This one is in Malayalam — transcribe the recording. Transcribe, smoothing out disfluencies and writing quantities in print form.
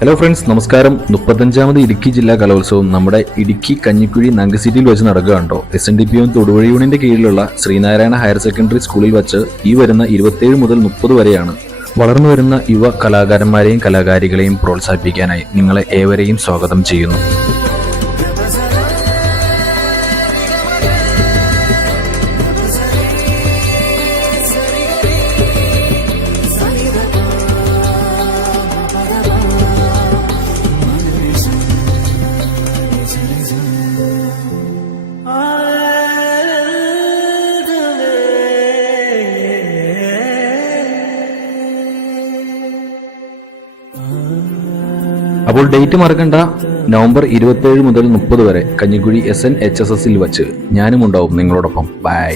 ഹലോ ഫ്രണ്ട്സ്, നമസ്കാരം. 35ാമത് ഇടുക്കി ജില്ലാ കലോത്സവം നമ്മുടെ ഇടുക്കി കഞ്ഞിക്കുഴി നങ്കസിറ്റിയിൽ വെച്ച് നടക്കുകയുണ്ടോ. SNDPO തൊടുപുഴ യൂണിയന്റെ കീഴിലുള്ള ശ്രീനാരായണ ഹയർ സെക്കൻഡറി സ്കൂളിൽ വെച്ച് ഈ വരുന്ന 27 മുതൽ 30 വരെയാണ്. വളർന്നു വരുന്ന യുവ കലാകാരന്മാരെയും കലാകാരികളെയും പ്രോത്സാഹിപ്പിക്കാനായി നിങ്ങളെ ഏവരെയും സ്വാഗതം ചെയ്യുന്നു. അപ്പോൾ ഡേറ്റ് മറക്കണ്ട, നവംബർ 27 മുതൽ 30 വരെ കഞ്ഞിക്കുഴി SNHSS വെച്ച് ഞാനും ഉണ്ടാവും നിങ്ങളോടൊപ്പം. ബൈ.